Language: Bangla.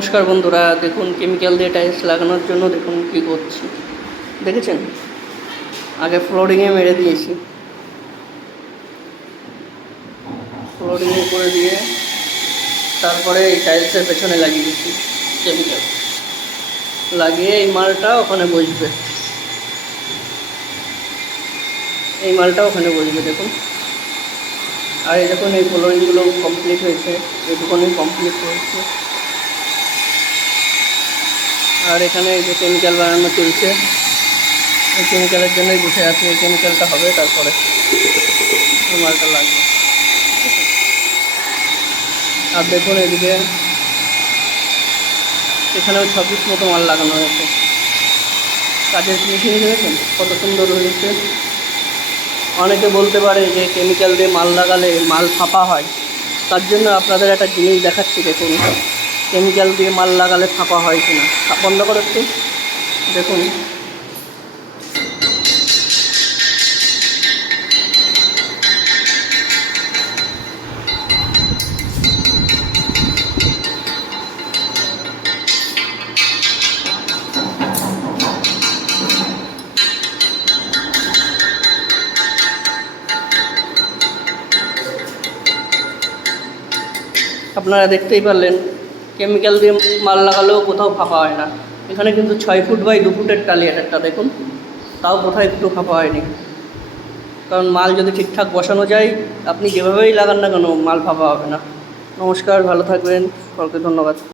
নমস্কার বন্ধুরা, দেখুন কেমিক্যাল দিয়ে টাইলস লাগানোর জন্য দেখুন কী করছি দেখেছেন। আগে ফ্লোরিংয়ে মেরে দিয়েছি, ফ্লোরিংয়ে করে দিয়ে তারপরে এই টাইলসের পেছনে লাগিয়ে দিয়েছি কেমিক্যাল লাগিয়ে। এই মালটা ওখানে বসবে, এই মালটা ওখানে বসবে দেখুন। আর এই দেখুন এই ফ্লোরিংগুলো কমপ্লিট হয়েছে, এইটুকুনি কমপ্লিট হয়েছে। আর এখানে এই যে কেমিক্যাল বানানো চলছে, এই কেমিক্যালের জন্যই বসে আছে। এই কেমিক্যালটা হবে, তারপরে এই মালটা লাগবে। আর দেখুন এদিকে এখানেও 6 পিস মতো মাল লাগানো হয়েছে। কাজের ফিনিশিং দেখেছেন কত সুন্দর হয়েছে। অনেকে বলতে পারে যে কেমিক্যাল দিয়ে মাল লাগালে মাল ফাঁপা হয়, তার জন্য আপনাদের একটা জিনিস দেখাচ্ছি। দেখুন কেমিক্যাল দিয়ে মাল লাগালে ফাঁপা হয় কিনা। বন্ধ করো একটু, দেখুন আপনারা দেখতেই পারলেন কেমিক্যাল দিয়ে মাল লাগালেও কোথাও ফাঁপা হয় না। এখানে কিন্তু 6 ফুট বাই 2 ফুটের টালি একটা দেখুন, তাও কোথাও একটু ফাঁপা হয়নি। কারণ মাল যদি ঠিকঠাক বসানো যায়, আপনি যেভাবেই লাগান না কেন মাল ফাঁপা হবে না। নমস্কার, ভালো থাকবেন, সকলকে ধন্যবাদ।